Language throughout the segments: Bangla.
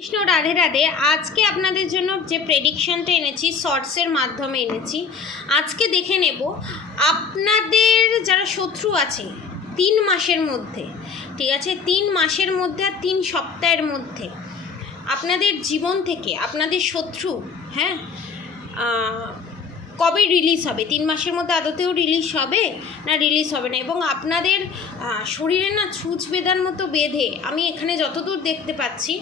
কৃষ্ণ রাধে রাধে। আজকে আপনাদের জন্য যে প্রেডিকশনটা এনেছি শর্টসের মাধ্যমে এনেছি। আজকে দেখে নেব আপনাদের যারা শত্রু আছে 3 মাসের মধ্যে, ঠিক আছে, 3 মাসের মধ্যে আর 3 সপ্তাহের মধ্যে আপনাদের জীবন থেকে আপনাদের শত্রু কবে রিলিজ হবে, 3 মাসের মধ্যে আদতেও রিলিজ হবে না রিলিজ হবে না, এবং আপনাদের শরীরে না ছুঁচ বেঁধার মতো বেঁধে, আমি এখানে যতদূর দেখতে পাচ্ছি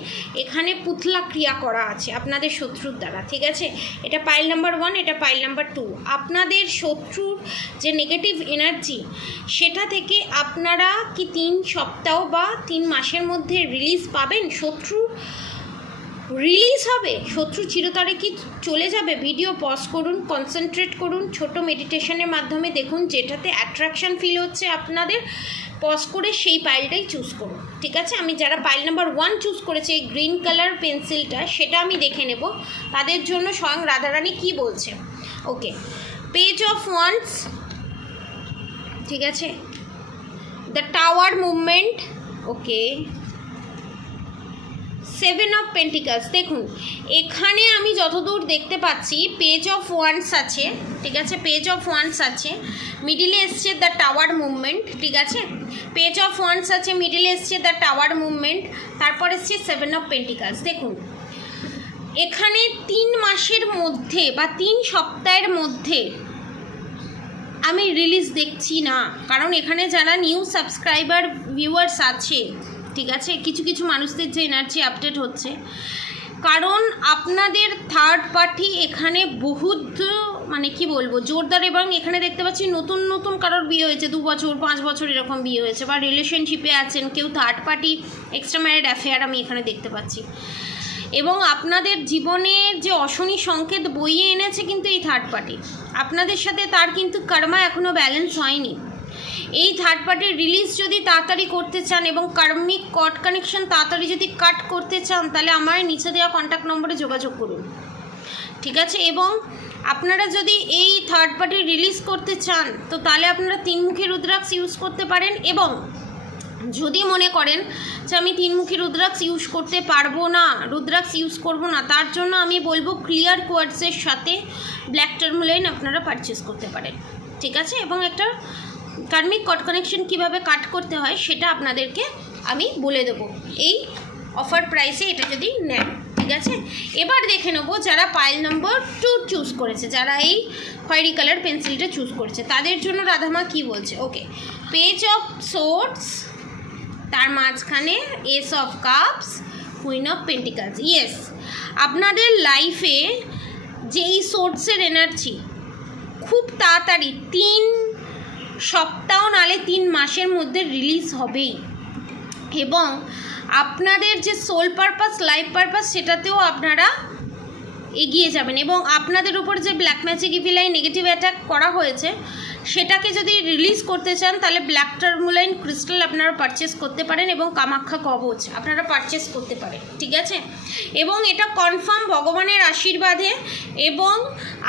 এখানে পুতলা ক্রিয়া করা আছে আপনাদের শত্রুর দ্বারা, ঠিক আছে। এটা পাইল নাম্বার 1, এটা পাইল নাম্বার 2। আপনাদের শত্রুর যে নেগেটিভ এনার্জি সেটা থেকে আপনারা কি 3 সপ্তাহ বা 3 মাসের মধ্যে রিলিজ পাবেন? শত্রু রিলিজ হবে, শত্রু চিরতরে কি চলে যাবে? ভিডিও পজ করুন, কনসেন্ট্রেট করুন, ছোট মেডিটেশনের মাধ্যমে দেখুন যেটাতে অ্যাট্রাকশান ফিল হচ্ছে আপনাদের, পজ করে সেই পাইলটাই চুজ করুন, ঠিক আছে। আমি যারা পাইল নাম্বার 1 চুজ করেছে এই গ্রিন কালার পেন্সিলটা, সেটা আমি দেখে নেব তাদের জন্য স্বয়ং রাধারানী কি বলছে। ওকে, পেজ অফ ওয়ান্স, ঠিক আছে, the tower movement, okay, 7 of pentacles. দেখুন এখানে আমি যতদূর দেখতে পাচ্ছি পেজ অফ ওয়ান্স আছে, ঠিক আছে, পেজ অফ ওয়ান্স আছে, মিডিলে এসছে দ্য টাওয়ার মুভমেন্ট, ঠিক আছে, পেজ অফ ওয়ান্স আছে, মিডিলে এসছে দ্য টাওয়ার মুভমেন্ট, তারপর এসছে 7 অফ পেন্টিকালস। দেখুন এখানে 3 মাসের মধ্যে বা 3 সপ্তাহের মধ্যে আমি রিলিজ দেখছি না, কারণ এখানে যারা নিউ সাবস্ক্রাইবার ভিউয়ার্স আছে, ঠিক আছে, কিছু কিছু মানুষদের যে এনার্জি আপডেট হচ্ছে, কারণ আপনাদের থার্ড পার্টি এখানে বহুত মানে কি বলবো জোরদার, এবং এখানে দেখতে পাচ্ছি নতুন নতুন কারোর বিয়ে হয়েছে, 2 বছর 5 বছর এরকম বিয়ে হয়েছে, বা রিলেশনশিপে আছেন কেউ, third party extra married affair আমি এখানে দেখতে পাচ্ছি, এবং আপনাদের জীবনের যে অশনি সংকেত বইয়ে এনেছে কিন্তু এই থার্ড পার্টি, আপনাদের সাথে তার কিন্তু কর্মা এখনও ব্যালেন্স হয়নি। এই থার্ড পার্টির রিলিজ যদি তাড়াতাড়ি করতে চান এবং কার্মিক কর্ড কানেকশন তাড়াতাড়ি যদি কাট করতে চান, তাহলে আমার নিচে দেওয়া কন্ট্যাক্ট নম্বরে যোগাযোগ করুন, ঠিক আছে। এবং আপনারা যদি এই থার্ড পার্টি রিলিজ করতে চান তো তাহলে আপনারা 3মুখী রুদ্রাক্ষ ইউজ করতে পারেন, এবং যদি মনে করেন যে আমি 3মুখী রুদ্রাক্ষ ইউজ করতে পারবো না, রুদ্রাক্ষ ইউজ করবো না, তার জন্য আমি বলবো ক্লিয়ার কোয়ার্টসের সাথে ব্ল্যাক টার্মোলাইন আপনারা পারচেস করতে পারেন, ঠিক আছে। এবং একটা কার্মিক কর্ড কানেকশন কীভাবে কাট করতে হয় সেটা আপনাদেরকে আমি বলে দেবো এই অফার প্রাইসে, এটা যদি নেন, ঠিক আছে। এবার দেখে নেবো যারা পাইল নম্বর 2 চুজ করেছে, যারা এই খয়েরি কালার পেন্সিলটা চুজ করেছে, তাদের জন্য রাধামা কি বলছে। ওকে, পেজ অফ সোর্ডস, তার মাঝখানে S of cups, queen of pentacles. Yes, আপনাদের লাইফে যে এই সোর্সের এনার্জি খুব তাড়াতাড়ি 3 সপ্তাহ নালে 3 মাসের মধ্যে রিলিজ হবেই, এবং আপনাদের যে সোল পারপাস, লাইফ পারপাস, সেটাতেও আপনারা এগিয়ে যাবেন, এবং আপনাদের উপর যে black magic evil eye negative attack করা হয়েছে সেটাকে যদি রিলিজ করতে চান তাহলে ব্ল্যাক টার্মোলাইন ক্রিস্টাল আপনারা পারচেস করতে পারেন, এবং কামাখ্যা কবচ আপনারা পারচেস করতে পারেন, ঠিক আছে। এবং এটা কনফার্ম ভগবানের আশীর্বাদে এবং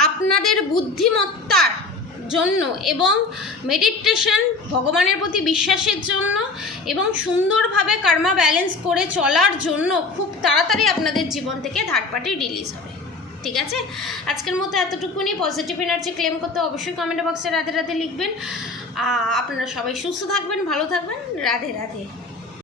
আপনাদের বুদ্ধিমত্তার জন্য এবং মেডিটেশন, ভগবানের প্রতি বিশ্বাসের জন্য এবং সুন্দরভাবে কর্মা ব্যালেন্স করে চলার জন্য খুব তাড়াতাড়ি আপনাদের জীবন থেকে থার্ড পার্টি রিলিজ হবে, ঠিক আছে। আজকের মতো এতটুকুনি। পজিটিভ এনার্জি ক্লেম করতে অবশ্যই কমেন্ট বক্সে রাধে রাধে লিখবেন। আপনারা সবাই সুস্থ থাকবেন, ভালো থাকবেন, রাধে রাধে।